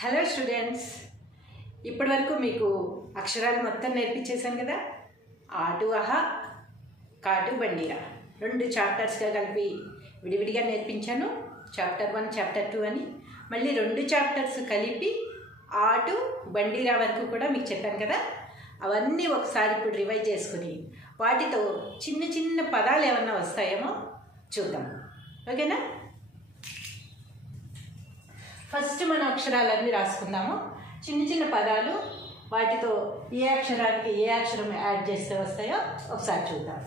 Hello students, ఇప్పటి వరకు మీకు అక్షరాలు మొత్తం నేర్పించేశాను కదా. ఆటు అహా, కాటు బండిరా 2 చాప్టర్స్గా కలిపి విడివిడిగా నేర్పించాను. చాప్టర్ 1, చాప్టర్ 2 అని. మళ్ళీ 2 చాప్టర్స్ కలిపి ఆటు బండిరా వరకు కూడా మీకు చెప్పాను కదా. అవన్నీ ఒకసారి ఇప్పుడు రివైజ్ చేసుకుని వాటితో చిన్న చిన్న పదాలు ఏమన్నా వస్తాయేమో చూద్దాం. ఓకేనా? ఫస్ట్ మన అక్షరాలన్నీ రాసుకుందాము. చిన్న చిన్న పదాలు, వాటితో ఏ అక్షరానికి ఏ అక్షరం యాడ్ చేస్తే వస్తాయో ఒకసారి చూద్దాం.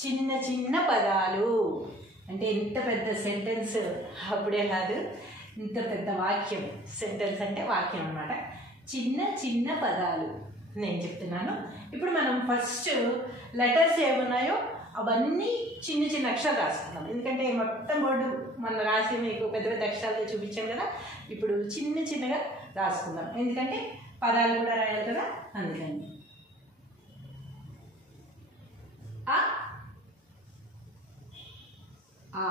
చిన్న చిన్న పదాలు అంటే ఇంత పెద్ద సెంటెన్స్ అప్పుడే కాదు, ఇంత పెద్ద వాక్యం. సెంటెన్స్ అంటే వాక్యం అన్నమాట. చిన్న చిన్న పదాలు నేను చెప్తున్నాను. ఇప్పుడు మనం ఫస్ట్ లెటర్స్ ఏమున్నాయో అవన్నీ చిన్న చిన్న అక్షరాలు రాసుకుందాం. ఎందుకంటే మొత్తం బోర్డు మనం రాసి మీకు పెద్ద పెద్ద అక్షరాలతో చూపించాం కదా. ఇప్పుడు చిన్న చిన్నగా రాసుకుందాం, ఎందుకంటే పదాలు కూడా రాయాలి కదా, అందుకని. ఆ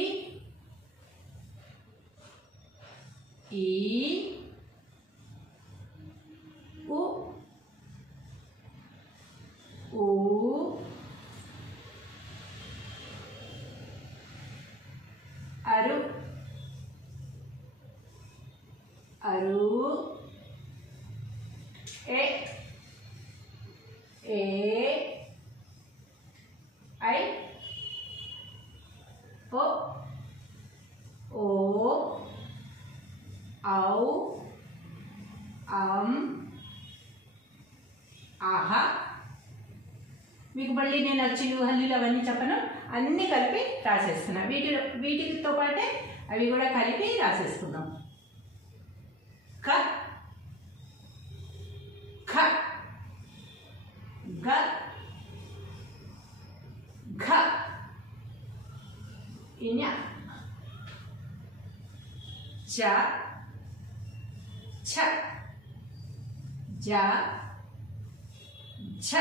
ఈ ఉ అరు అరు ఏ ఐ ఓ ఔ ఆహా. మీకు మళ్ళీ నేను అచ్చులు హల్లులు అవన్నీ చెప్పను, అన్నీ కలిపి రాసేస్తున్నా. వీటితో పాటే అవి కూడా కలిపి రాసేసుకుందాం. ఖ ఖ గ ఘ ఇఞ చ ఛ జ ఝ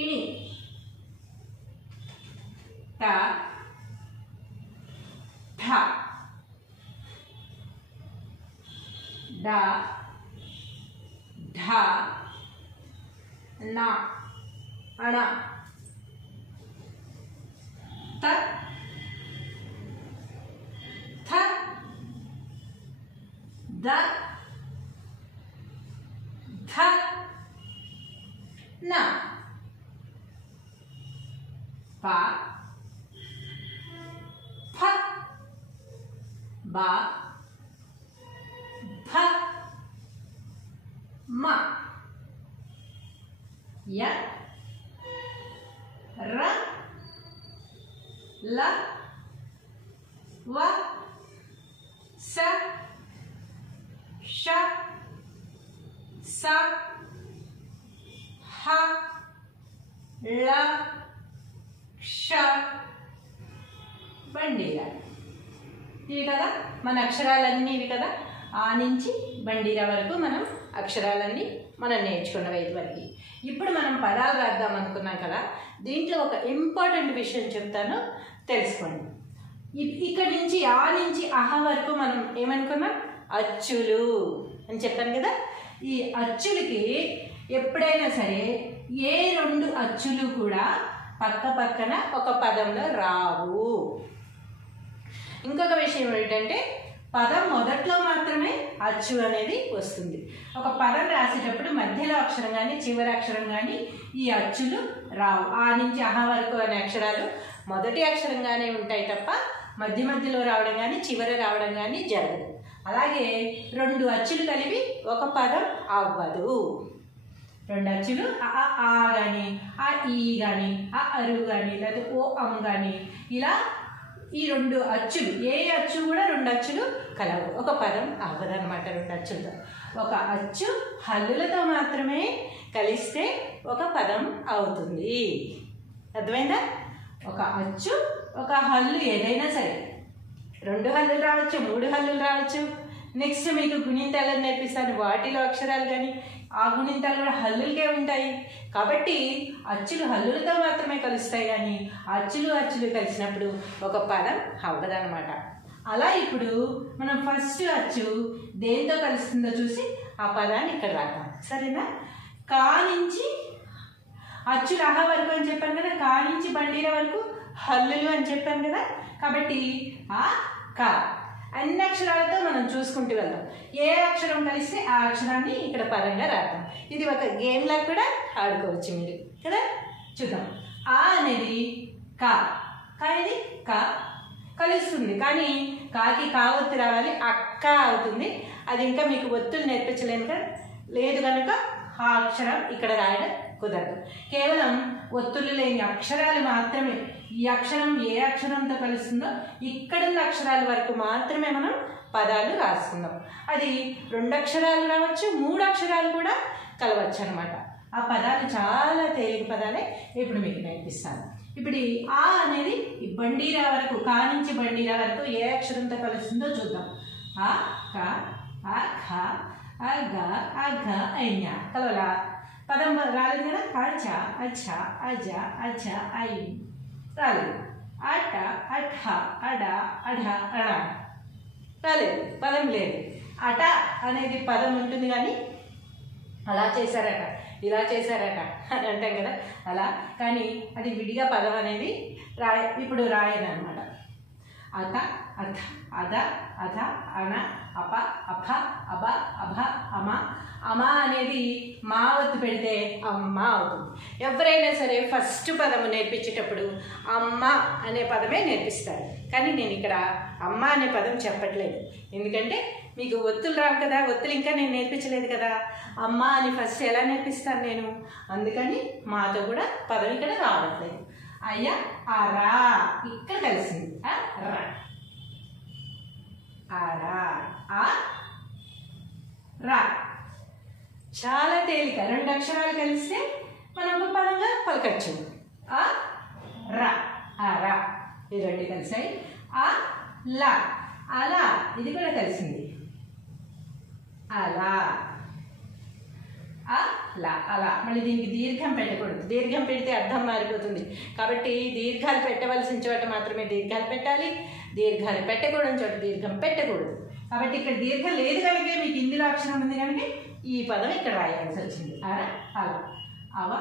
ఇణి ట ఠ డ ఢ న అణ త థ ద ధ న ప ఫ బ భ మ య ర ల వ స ష స హ ళ క్ష బండిరా. ఇవి కదా మన అక్షరాలన్నీ, ఇవి కదా. ఆ నుంచి బండిరా వరకు మనం అక్షరాలన్నీ మనం నేర్చుకున్నవి 5 వరకు. ఇప్పుడు మనం పదాలు రాద్దాం అనుకున్నాం కదా. దీంట్లో ఒక ఇంపార్టెంట్ విషయం చెప్తాను, తెలుసుకోండి. ఇక్కడి నుంచి ఆ నుంచి అహ వరకు మనం ఏమనుకున్నాం? అచ్చులు అని చెప్పాను కదా. ఈ అచ్చులకి ఎప్పుడైనా సరే ఏ 2 అచ్చులు కూడా పక్క పక్కన ఒక పదంలో రావు. ఇంకొక విషయం ఏంటంటే పదం మొదట్లో మాత్రమే అచ్చు అనేది వస్తుంది. ఒక పదం రాసేటప్పుడు మధ్యలో అక్షరం కానీ చివరి అక్షరం కానీ ఈ అచ్చులు రావు. ఆ నుంచి అహ వరకు అనే అక్షరాలు మొదటి అక్షరంగానే ఉంటాయి తప్ప మధ్య మధ్యలో రావడం కానీ చివరి రావడం కానీ జరగదు. అలాగే 2 అచ్చులు కలిపి ఒక పదం అవ్వదు. 2 అచ్చులు ఆ కానీ ఆ ఈ కానీ ఆ అరు కానీ లేదా ఓ అమ్ కానీ ఇలా ఈ రెండు అచ్చులు ఏ అచ్చు కూడా రెండు అచ్చులు కలవు, ఒక పదం అవ్వదన్నమాట రెండు అచ్చులతో. ఒక అచ్చు హల్లులతో మాత్రమే కలిస్తే ఒక పదం అవుతుంది. అర్థమైందా? ఒక అచ్చు ఒక హల్లు ఏదైనా సరే, 2 హల్లులు రావచ్చు, 3 హల్లులు రావచ్చు. నెక్స్ట్ మీకు గుణింతాలను నేర్పిస్తాను, వాటిలో అక్షరాలు కానీ ఆ గుణింతాలు కూడా హల్లులకే ఉంటాయి. కాబట్టి అచ్చులు హల్లులతో మాత్రమే కలుస్తాయి, కానీ అచ్చులు కలిసినప్పుడు ఒక పదం అవ్వదన్నమాట. అలా ఇప్పుడు మనం ఫస్ట్ అచ్చు దేంతో కలుస్తుందో చూసి ఆ పదాన్ని ఇక్కడ రాద్దాం, సరేనా? కా నుంచి అచ్చులు అహ వరకు అని చెప్పాను కదా, కా నుంచి బండిర వరకు హల్లులు అని చెప్పాను కదా. కాబట్టి ఆ కా అన్ని అక్షరాలతో మనం చూసుకుంటూ వెళ్దాం. ఏ అక్షరం కలిస్తే ఆ అక్షరాన్ని ఇక్కడ పదంగా రాద్దాం. ఇది ఒక గేమ్లా కూడా ఆడుకోవచ్చు మీరు కదా. చూద్దాం. ఆ అనేది కా, కా ఇది కా కలుస్తుంది, కానీ కాకి కా ఒత్తి రావాలి, అక్క అవుతుంది. అది ఇంకా మీకు ఒత్తులు నేర్పించలేను కదా, లేదు కనుక ఆ అక్షరం ఇక్కడ రాయడం కుదరదు. కేవలం ఒత్తులు లేని అక్షరాలు మాత్రమే, ఈ అక్షరం ఏ అక్షరంతో కలుస్తుందో ఇక్కడున్న అక్షరాల వరకు మాత్రమే మనం పదాలు రాసుకుందాం. అది 2 అక్షరాలు రావచ్చు, 3 అక్షరాలు కూడా కలవచ్చు అనమాట. ఆ పదాలు చాలా తేలిక పదాలే, ఇప్పుడు మీకు నేర్పిస్తాను. ఇప్పుడు ఆ అనేది బండీరా వరకు, కా నుంచి బండీరా వరకు ఏ అక్షరంతో కలుస్తుందో చూద్దాం. ఆ కా, ఆ ఖా, ఆ గా, ఆ ఘ, ఐ కలవలా. పదం రాలేదు కదా. అచ, అచ్చ, అజ, అజ, ఐ రాలేదు. అట, అఠ, అడ, అఢ, అణ రాలేదు, పదం లేదు. అట అనేది పదం ఉంటుంది, కానీ అలా చేశారట, ఇలా చేశారట అని అంటాం కదా, అలా. కానీ అది విడిగా పదం అనేది ఇప్పుడు రాయదన్నమాట. అత, అథ, అద, అధ, అణ, అప, అఫ, అబ, అభ, అమ. అమ అనేది మా ఒత్తు పెడితే అమ్మ అవుతుంది. ఎవరైనా సరే ఫస్ట్ పదము నేర్పించేటప్పుడు అమ్మ అనే పదమే నేర్పిస్తారు, కానీ నేను ఇక్కడ అమ్మ అనే పదం చెప్పట్లేదు. ఎందుకంటే మీకు ఒత్తులు రావు కదా, ఒత్తులు ఇంకా నేను నేర్పించలేదు కదా. అమ్మ అని ఫస్ట్ ఎలా నేర్పిస్తాను నేను, అందుకని మాతో కూడా పదం ఇక్కడ రావట్లేదు. అయ్యా అరా ఇక్కడ కలిసింది, రా, అరా, ఆ రా. చాలా తేలిక, 2 అక్షరాలు కలిస్తే మనం ఒక పదంగా పలకచ్చు. ఆ రా, ఆ రా, ఈ 2 కలిసాయి. ఆ లా, అలా, ఇది కూడా కలిసింది, అలా. అలా, అలా. మళ్ళీ దీనికి దీర్ఘం పెట్టకూడదు, దీర్ఘం పెడితే అర్థం మారిపోతుంది. కాబట్టి దీర్ఘాలు పెట్టవలసిన చోట మాత్రమే దీర్ఘాలు పెట్టాలి, దీర్ఘాలు పెట్టకూడని చోట దీర్ఘం పెట్టకూడదు. కాబట్టి ఇక్కడ దీర్ఘం లేదు కనుక మీకు ఇందులో అక్షరం ఉంది కనుక ఈ పదం ఇక్కడ రాయాల్సి వచ్చింది. అలా, అవ,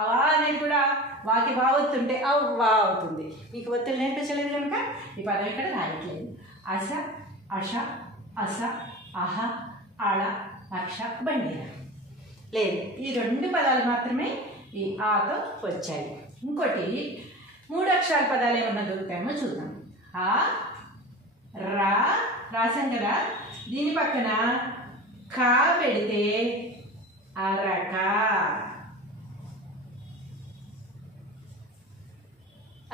అవా అనేది కూడా వాకి వా ఒత్తుంటే అవ్వా అవుతుంది. మీకు ఒత్తులు నేర్పించలేదు కనుక ఈ పదం ఇక్కడ రాయట్లేదు. అస, అష, అస, అహ, అళ, అక్ష, బండిర లేదు. ఈ 2 పదాలు మాత్రమే ఈ ఆతో వచ్చాయి. ఇంకోటి 3 అక్షరాల పదాలు ఏమన్నా దొరుకుతాయేమో చూద్దాం. ఆ రా రాసాం కదా, దీని పక్కన కా పెడితే అరక,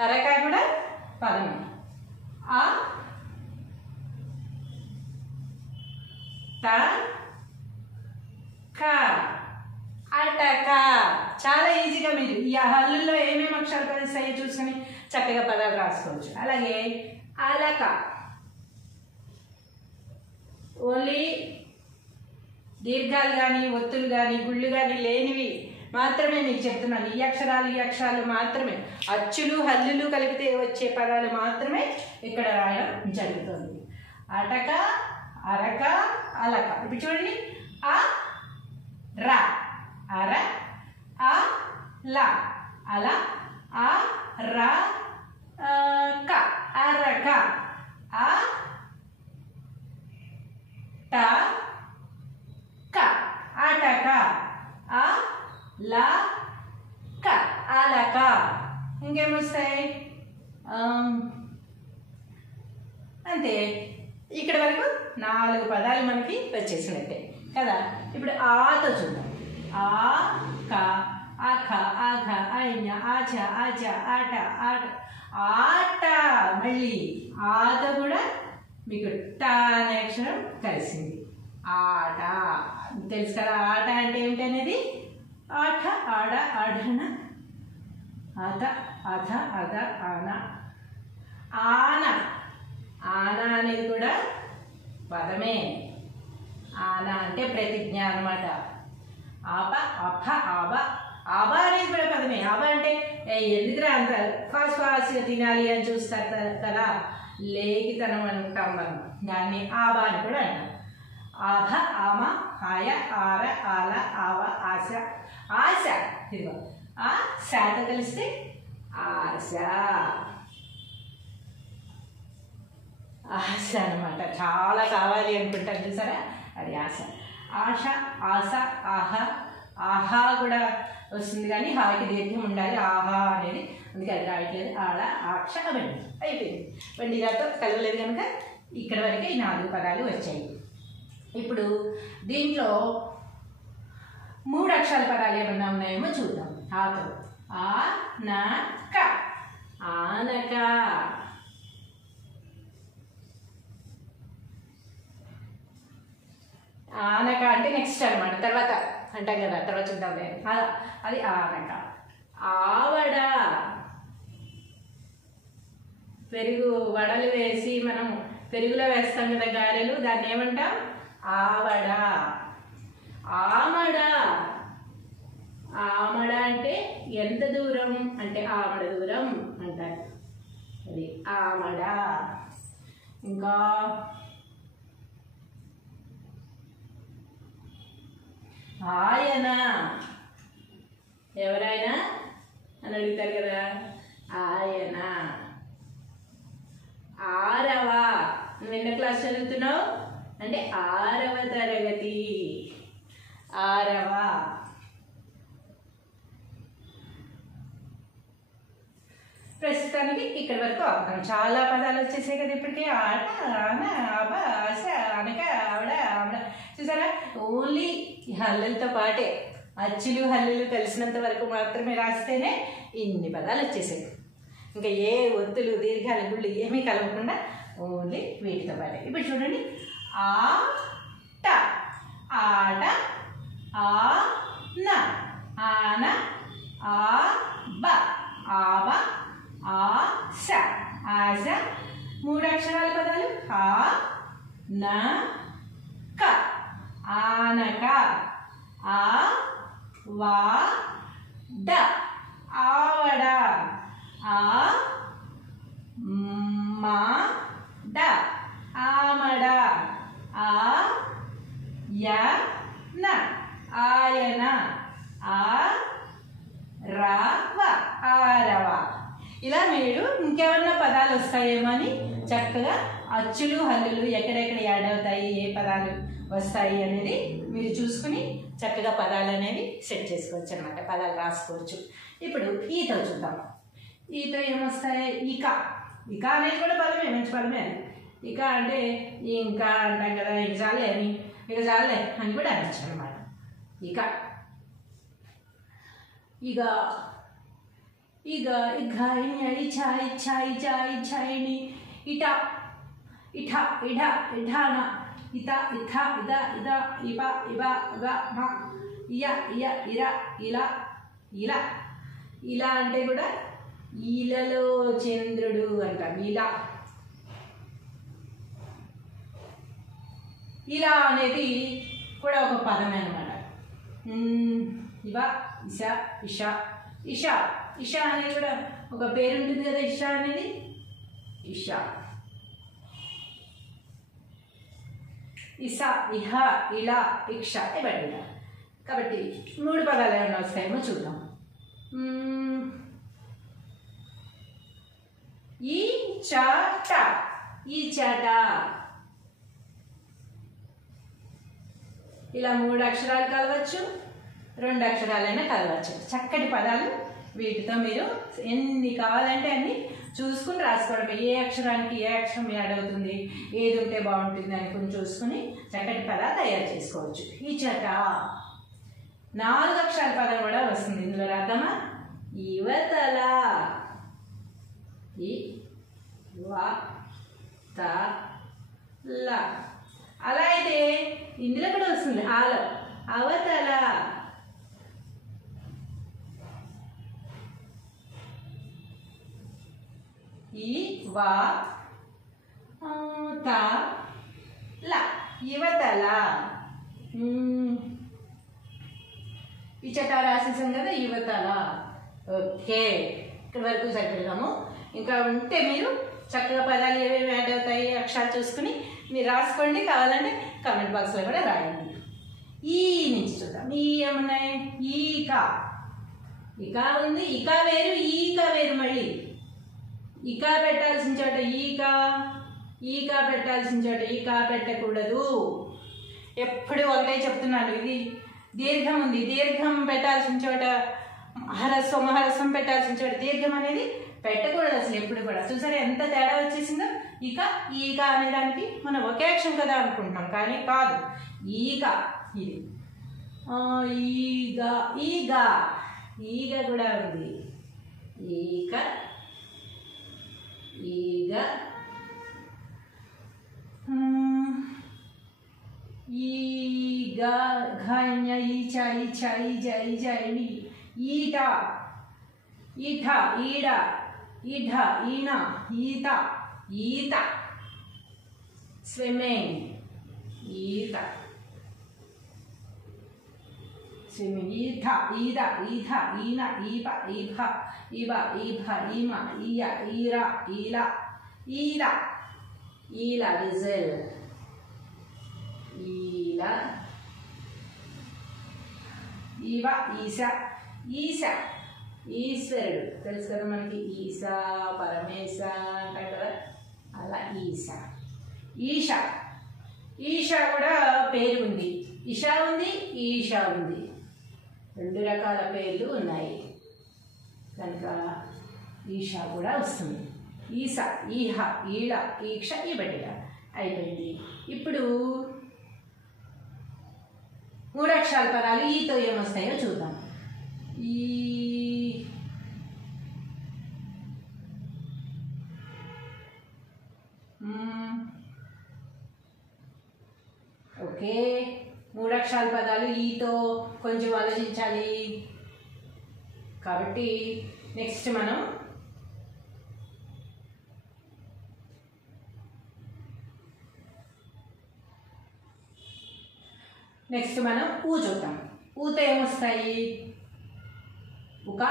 అరక కూడా పదం. ఆ త క, అటక. చాలా ఈజీగా మీరు ఈ హల్లుల్లో ఏమేమి అక్షరాలు కలుస్తాయో చూసుకొని చక్కగా పదాలు రాసుకోవచ్చు. అలాగే అలక, ఓన్లీ దీర్ఘాలు కానీ ఒత్తులు కానీ గుళ్ళు కానీ లేనివి మాత్రమే మీకు చెప్తున్నాను. ఈ అక్షరాలు మాత్రమే, అచ్చులు హల్లులు కలిపితే వచ్చే పదాలు మాత్రమే ఇక్కడ రాయడం జరుగుతుంది. అటక, అరక, అలక. ఇప్పుడు చూడండి. ఆ రా, అర, ఆ లా, అల, ఆ రా, క, అరక. ఆ ట క, అటక. ఆ లా క, అలక. ఇంకేమొస్తాయి? అంతే. ఇక్కడ వరకు 4 పదాలు మనకి వచ్చేసినట్టే కదా. ఇప్పుడు ఆతో చూద్దాం. ఆ క, అఖ, అఘ, ఐఞ, ఆచ, అజ, ఆట, ఆట, ఆట. మళ్ళీ ఆతో కూడా మీకు ట అనే అక్షరం కలిసింది. ఆట. తెలుసు కదా ఆట అంటే ఏమిటి అనేది. ఆట, ఆడ, ఆడన, అత, అథ, అద, ఆన. ఆన, ఆన అనేది కూడా పదమే. ఆన అంటే ప్రతిజ్ఞ అన్నమాట. ఆప, అప, ఆబ. ఆబ అనేది కూడా పదమే. ఆబ అంటే ఎందుకురా అంత ఫాస్ట్గా తినాలి అని చూస్తారు కదా, లేఖితనం అంటాం మనం, దాన్ని ఆబ అని కూడా అంటాం. ఆభ, ఆమ, ఆయ, ఆర, ఆల, ఆవ, ఆశ. ఆశ ఇదిగో ఆ శాత కలిస్తే ఆశ. ఆశ అనమాట. చాలా కావాలి అనుకుంటారు చూసారా, అది ఆశ. ఆశ, ఆశ, ఆహ. ఆహా కూడా వస్తుంది కానీ హాకి దీర్ఘం ఉండాలి. ఆహా అనేది అందుకే అది రాయట్లేదు. ఆడ, ఆక్ష, బండి అయిపోయింది. బండి గారితో కలవలేదు కనుక ఇక్కడ వరకే ఈ 4 పదాలు వచ్చాయి. ఇప్పుడు దీంట్లో 3 అక్షరాల పదాలు ఏమన్నా ఉన్నాయేమో చూద్దాం. ఆతో ఆ, నా, క. ఆనక. ఆనక అంటే నెక్స్ట్ అనమాట, తర్వాత అంటాం కదా, తర్వాత చూద్దాం. అది ఆనక. ఆవడ. పెరుగు వడలు వేసి మనం పెరుగులో వేస్తాం కదా గారెలు, దాన్ని ఏమంటాం? ఆవడ. ఆమడ. ఆమడ అంటే ఎంత దూరం అంటే ఆమడ దూరం అంటారు, అది ఆమడ. ఇంకా ఆయన. ఎవరైనా అని అడుగుతారు కదా, ఆయన. ఆరవ. నువ్వు ఎన్నో క్లాస్ చదువుతున్నావు అంటే 6వ తరగతి. ఆరవ. ప్రస్తుతానికి ఇక్కడ వరకు అవుతాం. చాలా పదాలు వచ్చేసాయి కదా ఇప్పటికే. ఆట, ఆన, ఆబ, ఆశ, అనక, ఆవిడ, ఆవిడ. చూసారా, ఓన్లీ హల్లులతో పాటే అచ్చులు హల్లులు కలిసినంత వరకు మాత్రమే రాస్తేనే ఇన్ని పదాలు వచ్చేసాయి. ఇంకా ఏ ఒత్తులు, దీర్ఘాలు, గుళ్ళు ఏమీ కలవకుండా ఓన్లీ వీటితో పాటే. ఇప్పుడు చూడండి, ఆట, ఆట, ఆన, ఆన, ఆబ, ఆబ, ఆశ, ఆశ. 3 అక్షరాల పదాలు. ఆ, న, క. ఆనక. ఆ, వా, డ. ఆవడ. ఆ, మా, డ. ఆమడ. ఆ, య, న. ఆయన. ఆ, రవ. ఆరవ. ఇలా మీరు ఇంకేమన్నా పదాలు వస్తాయేమో అని చక్కగా అచ్చులు హల్లులు ఎక్కడెక్కడ యాడ్ అవుతాయి, ఏ పదాలు వస్తాయి అనేది మీరు చూసుకుని చక్కగా పదాలు అనేవి సెట్ చేసుకోవచ్చు అనమాట, పదాలు రాసుకోవచ్చు. ఇప్పుడు ఈతో చూద్దాం. ఈతో ఏమొస్తాయి? ఇక. ఇక అనేది కూడా పదమే, మంచి పదమే. ఇక అంటే ఇంకా అంటాం కదా, ఇక చాలే అని, ఇక చాలే అని కూడా అనొచ్చు అనమాట. ఇక. ఇక, ఇగ, ఇఘ, ఇచ్చ, ఇచ్చ, ఇచ, ఇచ్చాయిని. ఇట, ఇఠ, ఇఢ, ఇఢాన. ఇత, ఇథ, ఇద, ఇద, ఇబ, ఇబ, ఇబ, మ. ఇయ, ఇయ, ఇర, ఇలా, ఇలా. ఇలా అంటే కూడా ఈలలో చంద్రుడు అంటాం. ఇలా. ఇలా అనేది కూడా ఒక పదమే అనమాట. ఇవ, ఇష, ఇష, ఇష. ఇష అనేది కూడా ఒక పేరు ఉంటుంది కదా, ఇష అనేది. ఇష. ఇస, ఇహ, ఇలా, ఇక్ష, ఇవన్నీ. కాబట్టి 3 పదాలు ఏమైనా వస్తాయేమో చూద్దాం. ఈ చాట. ఈ చాట. ఇలా 3 అక్షరాలు కలవచ్చు, 2 అక్షరాలైనా కలవచ్చు. చక్కటి పదాలు. వీటితో మీరు ఎన్ని కావాలంటే అన్ని చూసుకుని రాసుకోవడం. ఏ అక్షరానికి ఏ అక్షరం యాడ్ అవుతుంది, ఏది ఉంటే బాగుంటుంది అని కొంచెం చూసుకుని చక్కటి పదాలు తయారు చేసుకోవచ్చు. ఈ చట 4 అక్షరాల పదం కూడా వస్తుంది. ఇందులో రాద్దామా? ఇవతల. ఈ వ త ల. అలా అయితే ఇందులో కూడా వస్తుంది ఆలో. అవతల. ఈ వా త ల యువతల. ఇచ్చట రాసేసాం కదా యువతల. ఓకే, ఇక్కడ వరకు సరిపెడతాము. ఇంకా ఉంటే మీరు చక్కగా పదాలు ఏమేమి యాడ్ అవుతాయి అక్షరాలు చూసుకుని మీరు రాసుకోండి. కావాలంటే కామెంట్ బాక్స్లో కూడా రాయండి. ఈ నుంచి చూద్దాం. ఈ ఏమున్నాయి? ఈకా. ఇకా ఉంది. ఇకా వేరు, ఈకా వేరు. మళ్ళీ ఇకా పెట్టాల్సిన చోట ఈకా, ఈకా పెట్టాల్సిన చోట ఈకా పెట్టకూడదు. ఎప్పుడు ఒకటే చెప్తున్నాను. ఇది దీర్ఘం ఉంది. దీర్ఘం పెట్టాల్సిన చోట హ్రస్వం, హ్రస్వం పెట్టాల్సిన చోట దీర్ఘం అనేది పెట్టకూడదు అసలు ఎప్పుడు కూడా. చూసారా ఎంత తేడా వచ్చేసిందో? ఇక ఈక అనేదానికి మనం ఒకే అక్షరం కదా అనుకుంటున్నాం, కానీ కాదు. ఈక ఇది. ఈగ, ఈగ, ఈగ కూడా ఉంది. ఈక, ఈగ, ఈగ, ఘన్య, ఈచ, ఈచ, ఈజ, ఈజ, ఇడి, ఈట, ఈఠ, ఈడ, ఈఢ, ఈన, ఈత, ఈత. స్విమ్మింగ్, ఈత. స్విమ్మింగ్. ఈథ, ఈద, ఈథ, ఈన, ఈప, ఈభ, ఈబ, ఈభ, ఈమ, ఈయ, ఈర, ఈల, ఈల, ఈల. విజిల్. ఈల, ఈవ, ఈశ, ఈశ, ఈశ్వరుడు. తెలుసు కదా మనకి. ఈశా, పరమేశ అంటారు కదా, అలా ఈశ. ఈశ, ఈశ కూడా పేరు ఉంది. ఇషా ఉంది, ఈశా ఉంది. రెండు రకాల పేర్లు ఉన్నాయి కనుక ఈశా కూడా వస్తుంది. ఈశ, ఈహ, ఈళ, ఈక్ష, ఈబడిల. అయిపోయింది. ఇప్పుడు మూడు అక్షరాల పదాలు ఈతో ఏమొస్తాయో చూద్దాం. ఈ, ఓకే. మూడు అక్షరాల పదాలు ఈతో కొంచెం ఆలోచించాలి కాబట్టి నెక్స్ట్ మనం ఊ చూద్దాం. ఊతో ఏమొస్తాయి? ఉక,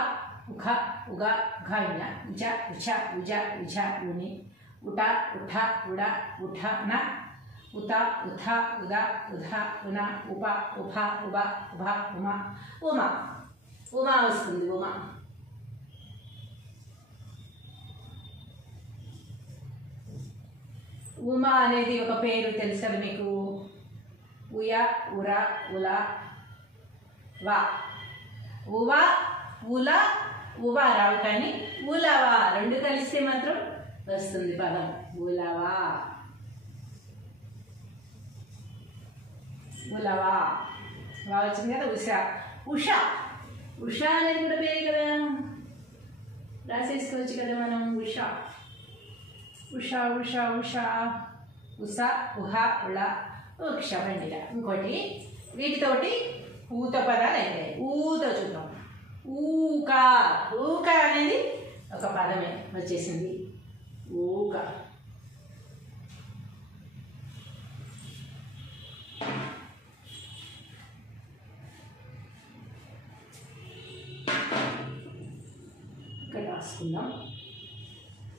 ఉఖ, ఉగ, ఘ, ఉజ, ఉచ, ఉజ, ఉఝ, ఉని, ఉట, ఉఠ, ఉడ, ఉఠ, న, ఉత, ఉథ, ఉద, ఉధ, ఉన, ఉప, ఉభ, ఉబ, ఉభ, ఉమ, ఉమ. ఉమ వస్తుంది. ఉమ. ఉమ అనేది ఒక పేరు తెలుసు కదా మీకు. ఉయ, ఉర, ఉల, వా. ఉవ, ఉల, ఉవ రావు, కానీ ఉలవా రెండు కలిస్తే మాత్రం వస్తుంది పదం. ఉలవా, ఉలవా. వా వచ్చింది కదా. ఉష, ఉష. ఉష అనేది కూడా పేరు కదా, రాసేసుకోవచ్చు కదా మనం. ఉష, ఉష, ఉష, ఉష, ఉష, ఉహ, ఉళ, ఉక్ష, బండిల. ఇంకోటి వీటితోటి ఊత పదాలు అయితాయి. ఊతో చూద్దాం. ఊక. ఊక అనేది ఒక పదమే వచ్చేసింది. ఊక. ఇక్కడ రాసుకుందాం.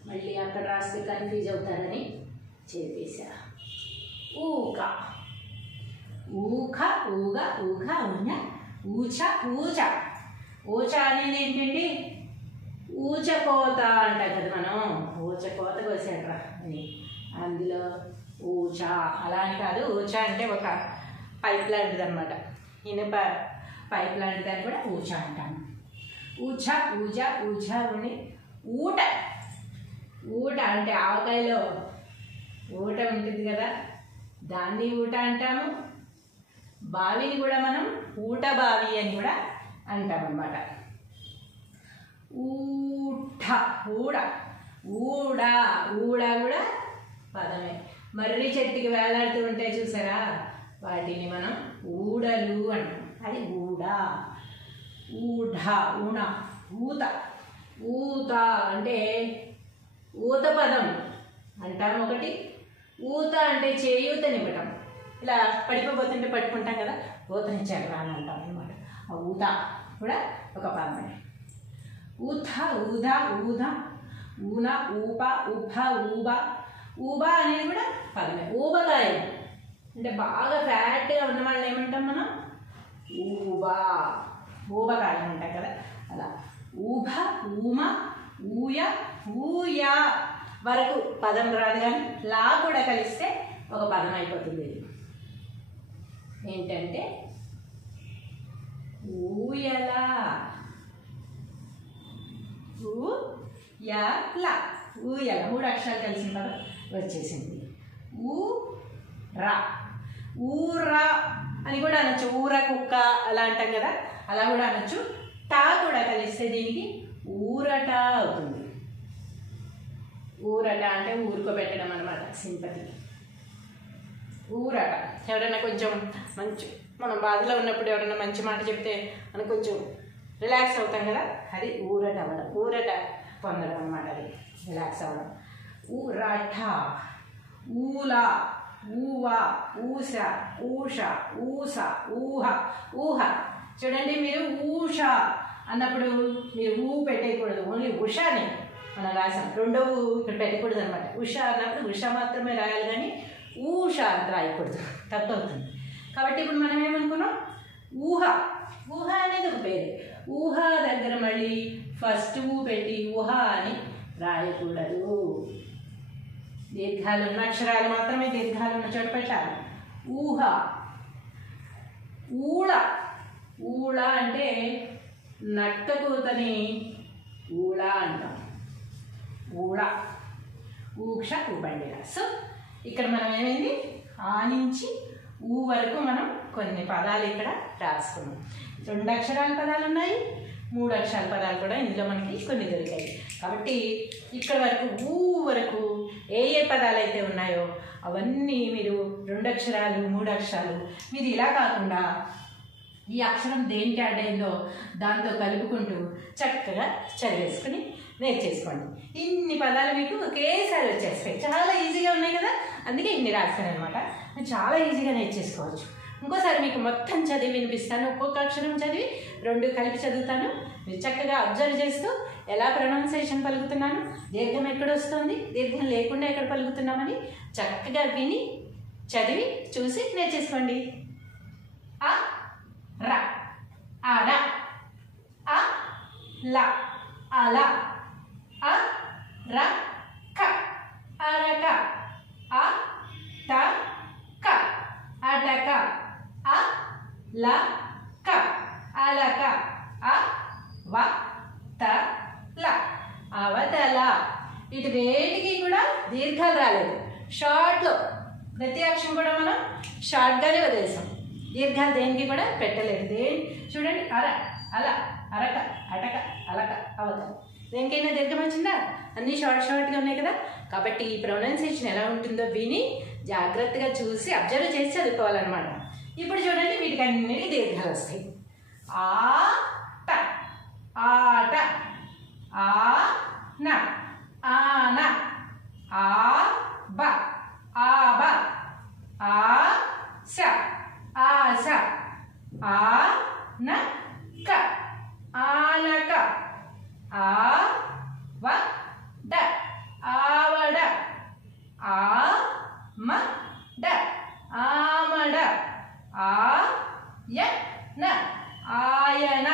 మళ్ళీ అక్కడ రాస్తే కన్ఫ్యూజ్ అవుతారని చేపేసా. ఊక, ఊఖ, ఊగ, ఊఘ, ఉన, ఊచ, ఊచ. ఊచ అనేది ఏంటంటే ఊచకోత అంటాం కదా మనం. ఊచకోత కోసాడ్రా అని అందులో ఊచ అలా అని కాదు. ఊచ అంటే ఒక పైప్ లాంటిది అనమాట. ఇనుప పైప్ లాంటిదని కూడా ఊచ అంటాము. ఊచ, ఊజ, ఊజ, ఉని, ఊట. ఊట అంటే ఆవకాయలో ఊట ఉంటుంది కదా, దాన్ని ఊట అంటాము. బావిని కూడా మనం ఊట బావి అని కూడా అంటాం అన్నమాట. ఊఠ, ఊడ, ఊడ. ఊడ కూడా పదమే. మర్రి చెట్టుకి వేలాడుతూ ఉంటాయి చూసారా, వాటిని మనం ఊడలు అంటాం. అది ఊడ. ఊఢ, ఊణ, ఊత. ఊత అంటే ఊత పదం అంటాం ఒకటి. ఊత అంటే చేయూతనివ్వటం. ఇలా పడిపోతుంటే పట్టుకుంటాం కదా, ఊతనిచ్చాడు రా అని అంటాం అనమాట. ఆ ఊత కూడా ఒక పదమే. ఊథ, ఊధ, ఊధ, ఊన, ఊప, ఉభ, ఊబ. ఊబ అనేది కూడా పదమే. ఊబకాయ అంటే బాగా ఫ్యాట్గా ఉన్న వాళ్ళని ఏమంటాం మనం? ఊబా, ఊబకాయ అంటాం కదా, అలా. ఊభ, ఊమ, ఊయ, ఊయ వరకు పదం రాదు, కానీ లా కూడా కలిస్తే ఒక పదం అయిపోతుంది. ఏంటంటే ఊయల. ఊయల, ఊయల 3 అక్షరాలు కలిసిన పదం వచ్చేసింది. ఊరా, ఊరా అని కూడా అనొచ్చు. ఊర కుక్క అలా అంటాం కదా, అలా కూడా అనొచ్చు. టా కూడా కలిస్తే దీనికి ఊరట అవుతుంది. ఊరట అంటే ఊరుకోబెట్టడం అనమాట, సింపతి. ఊరట. ఎవరైనా కొంచెం మంచి, మనం బాధలో ఉన్నప్పుడు ఎవరైనా మంచి మాట చెప్తే మనం కొంచెం రిలాక్స్ అవుతాం కదా, అది ఊరట అవ్వడం. ఊరట పొందడం అనమాట, అది రిలాక్స్ అవ్వడం. ఊరట, ఊల, ఊవ, ఊష, ఊష, ఊస, ఊహ, ఊహ. చూడండి, మీరు ఊష అన్నప్పుడు మీరు ఊ పెట్టేయకూడదు, ఓన్లీ ఉషానే మనం రాసాం. రెండో ఇక్కడ పెట్టకూడదు అనమాట. ఉష అన్నప్పుడు ఉష మాత్రమే రాయాలి, కానీ ఊష అంత రాయకూడదు, తప్పు అవుతుంది. కాబట్టి ఇప్పుడు మనం ఏమనుకున్నాం? ఊహ. ఊహ అనేది ఒక పేరు. ఊహ దగ్గర మళ్ళీ ఫస్ట్ ఊ పెట్టి ఊహ అని రాయకూడదు. దీర్ఘాలు ఉన్న అక్షరాలు మాత్రమే దీర్ఘాలు ఉన్న చోట పెట్టాలి. ఊహ. ఊళ. ఊళ అంటే నక్క కూతని ఊళ అంటాం. ఊళ. ఊక్ష, ఊబండిల. సో ఇక్కడ మనం ఏమైంది, ఆ నుంచి ఊ వరకు మనం కొన్ని పదాలు ఇక్కడ రాసుకున్నాం. 2 అక్షరాల పదాలు ఉన్నాయి, 3 అక్షరాల పదాలు కూడా ఇందులో మనకి కొన్ని దొరికాయి. కాబట్టి ఇక్కడ వరకు ఊ వరకు ఏ ఏ పదాలు అయితే ఉన్నాయో అవన్నీ మీరు 2 అక్షరాలు 3 అక్షరాలు మీరు ఇలా కాకుండా ఈ అక్షరం దేనికి యాడ్ అయిందో దాంతో కలుపుకుంటూ చక్కగా చదివేసుకుని నేర్చేసుకోండి. ఇన్ని పదాలు మీకు ఒకేసారి వచ్చేస్తాయి. చాలా ఈజీగా ఉన్నాయి కదా, అందుకే ఇన్ని రాస్తాను అనమాట. చాలా ఈజీగా నేర్చేసుకోవచ్చు. ఇంకోసారి మీకు మొత్తం చదివి వినిపిస్తాను. ఒక్కొక్క అక్షరం చదివి 2 కలిపి చదువుతాను. మీరు చక్కగా అబ్జర్వ్ చేస్తూ ఎలా ప్రొనౌన్సియేషన్ పలుకుతున్నాను, దీర్ఘం ఎక్కడ వస్తుంది, దీర్ఘం లేకుండా ఎక్కడ పలుకుతున్నామని చక్కగా విని చదివి చూసి నేర్చేసుకోండి. ఆ ర, అర, అ ల, అల, అ ర క, అరక, అ ట క, అటక, అ ల క, అలక, అ వ త ల, అవతల. ఇటు వేటికి కూడా దీర్ఘాలు రాలేదు. షార్ట్లో ప్రతి అక్షరం కూడా మనం షార్ట్గానే వదిలేసాం. దీర్ఘాలు దేనికి కూడా పెట్టలేదు. చూడండి, అర, అల, అరక, అటక, అలక, అవతల. దేనికైనా దీర్ఘం వచ్చిందా? అన్నీ షార్ట్గా ఉన్నాయి కదా. కాబట్టి ఈ ప్రొనౌన్సియేషన్ ఎలా ఉంటుందో విని జాగ్రత్తగా చూసి అబ్జర్వ్ చేసి చదువుకోవాలన్నమాట. ఇప్పుడు చూడండి, వీటికి అన్నిటికీ దీర్ఘాలు వస్తాయి. ఆట, ఆట, ఆన, ఆన, ఆబ, ఆబ, ఆశ, ఆశ, ఆనక, ఆనక, ఆవడ, ఆవడ, ఆమడ, ఆమడ, ఆయన, ఆయన,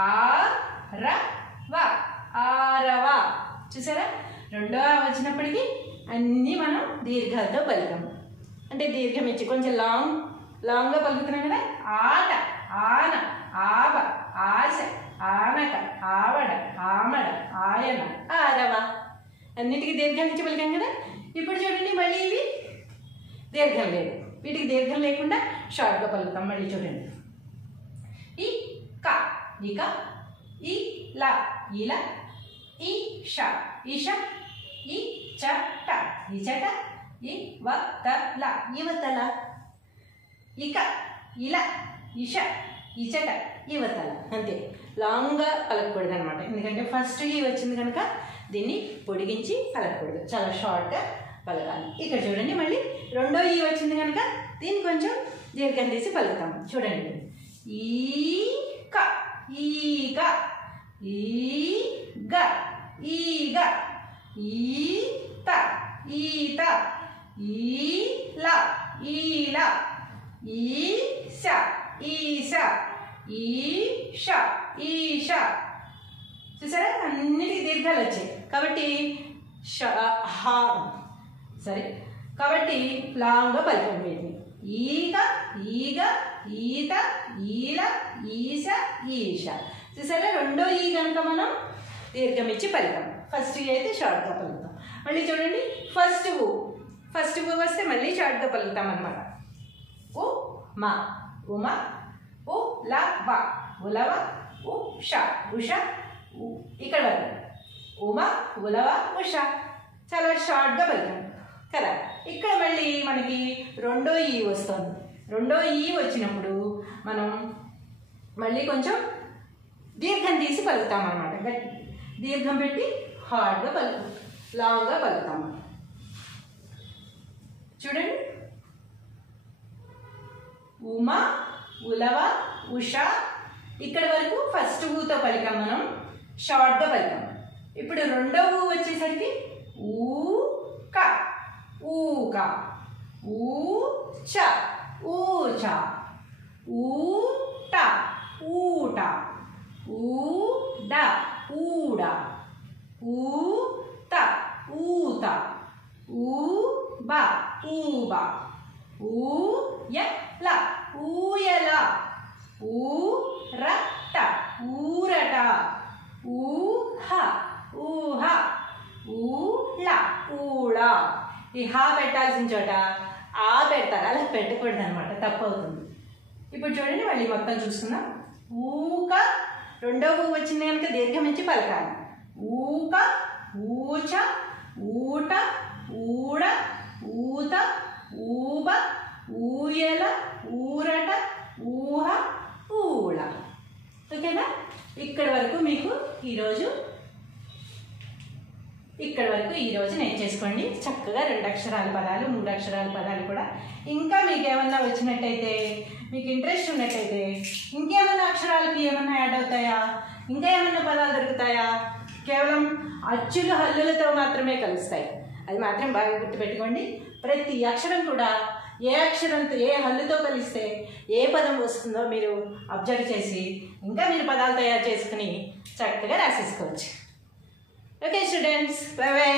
ఆరవ, ఆరవ. చూసారా, రెండవ వచ్చినప్పటికీ అన్నీ మనం దీర్ఘాలతో పలికాము. అంటే దీర్ఘం ఇచ్చి కొంచెం లాంగ్గా పలుకుతున్నాం కదా. ఆట, ఆన, ఆబ, ఆశ, ఆనక, ఆవడ, ఆమడ, ఆయన, ఆరవ. అన్నిటికీ దీర్ఘాలు ఇచ్చి పలికాం కదా. ఇప్పుడు చూడండి, మళ్ళీ ఇవి దీర్ఘం లేదు. వీటికి దీర్ఘం లేకుండా షార్ట్గా పలుకుతాం. మళ్ళీ చూడండి, ఈ క, ఇక, ఈ ల, ఇలా, ఈ ష, ఈష, ఈ చట, ఇచట, ఈ వతల, ఇవతల. ఇక, ఇలా, ఇష, ఇచట, ఇవతల. అంతే, లాంగ్గా పలకకూడదు అనమాట. ఎందుకంటే ఫస్ట్ ఈ వచ్చింది కనుక దీన్ని పొడిగించి పలకకూడదు, చాలా షార్ట్గా పలకాలి. ఇక్కడ చూడండి, మళ్ళీ రెండో ఈ వచ్చింది కనుక దీన్ని కొంచెం దీర్ఘం తీసి పలుకుతాము. చూడండి, ఈక, ఈక, ఈగ, ఈగ, ఈత, ఈత, ఈల, ఈల, ఈశ, ఈశ, ఈష, ఈష. చూసారా, అన్నిటికీ దీర్ఘాలు వచ్చాయి కాబట్టి సరే, కాబట్టి లాంగ్గా పలికండి వీటిని. ఈగ, ఈగ, ఈత, ఈల, ఈశ, ఈష. చూసారా, రెండో ఈ కనుక మనం దీర్ఘం ఇచ్చి పలికాం. ఫస్ట్ ఈ అయితే షార్ట్గా పలుకుతాం. మళ్ళీ చూడండి, ఫస్ట్ ఊ వస్తే మళ్ళీ షార్ట్గా పలుకుతాం అనమాట. ఉ మా, ఉమ, ఉ ల వ, ఉలవ, ఉష, ఉష, ఇక్కడ వరకు ఉమ, ఉలవ, ఉష. చాలా షార్ట్గా పలికాం కదా. ఇక్కడ మళ్ళీ మనకి రెండో ఈ వస్తుంది. రెండో ఈ వచ్చినప్పుడు మనం మళ్ళీ కొంచెం దీర్ఘం తీసి పలుకుతాం అనమాట. దీర్ఘం పెట్టి హార్డ్గా లాంగ్గా పలుకుతాం. చూడండి, ఉమ, ఉలవ, ఉష. ఇక్కడ వరకు ఫస్ట్ ఊతో పలికాం, మనం షార్ట్గా పలికాం. ఇప్పుడు రెండో ఊ వచ్చేసరికి ఊక, ఊక, ఊచ, ఊచ, ఊట, ఊట, ఊడ, ఊడ, ఊత, ఊత, ఊబ, ఊబ, ఊయల, ఊయల, ఊరట, ఊరట, ఊహ, ఊహ, ఊళ, ఊళ. ఈ హా పెట్టాల్సిన చోట ఆ పెడతారు, అలా పెట్టకూడదు అనమాట, తప్పు అవుతుంది. ఇప్పుడు చూడండి, మళ్ళీ మొత్తం చూసుకుందాం. ఊక, రెండో ఊ వచ్చింది కనుక దీర్ఘం ఇచ్చి పలకాలి. ఊక, ఊచ, ఊట, ఊడ, ఊత, ఊబ, ఊయల, ఊరట, ఊహ, ఊళ. ఓకేనా? ఇక్కడ వరకు మీకు ఈరోజు నేర్చేసుకోండి. చక్కగా 2 అక్షరాల పదాలు, 3 అక్షరాల పదాలు కూడా. ఇంకా మీకు ఏమన్నా వచ్చినట్టయితే, మీకు ఇంట్రెస్ట్ ఉన్నట్టయితే, ఇంకేమన్నా అక్షరాలకి ఏమన్నా యాడ్ అవుతాయా, ఇంకా ఏమన్నా పదాలు దొరుకుతాయా, కేవలం అచ్చులు హల్లులతో మాత్రమే కలుస్తాయి. అది మాత్రం బాగా గుర్తుపెట్టుకోండి. ప్రతి అక్షరం కూడా ఏ అక్షరంతో, ఏ హల్లుతో కలిస్తే ఏ పదం వస్తుందో మీరు అబ్జర్వ్ చేసి ఇంకా మీరు పదాలు తయారు చేసుకుని చక్కగా రాసేసుకోవచ్చు. Okay students, bye by.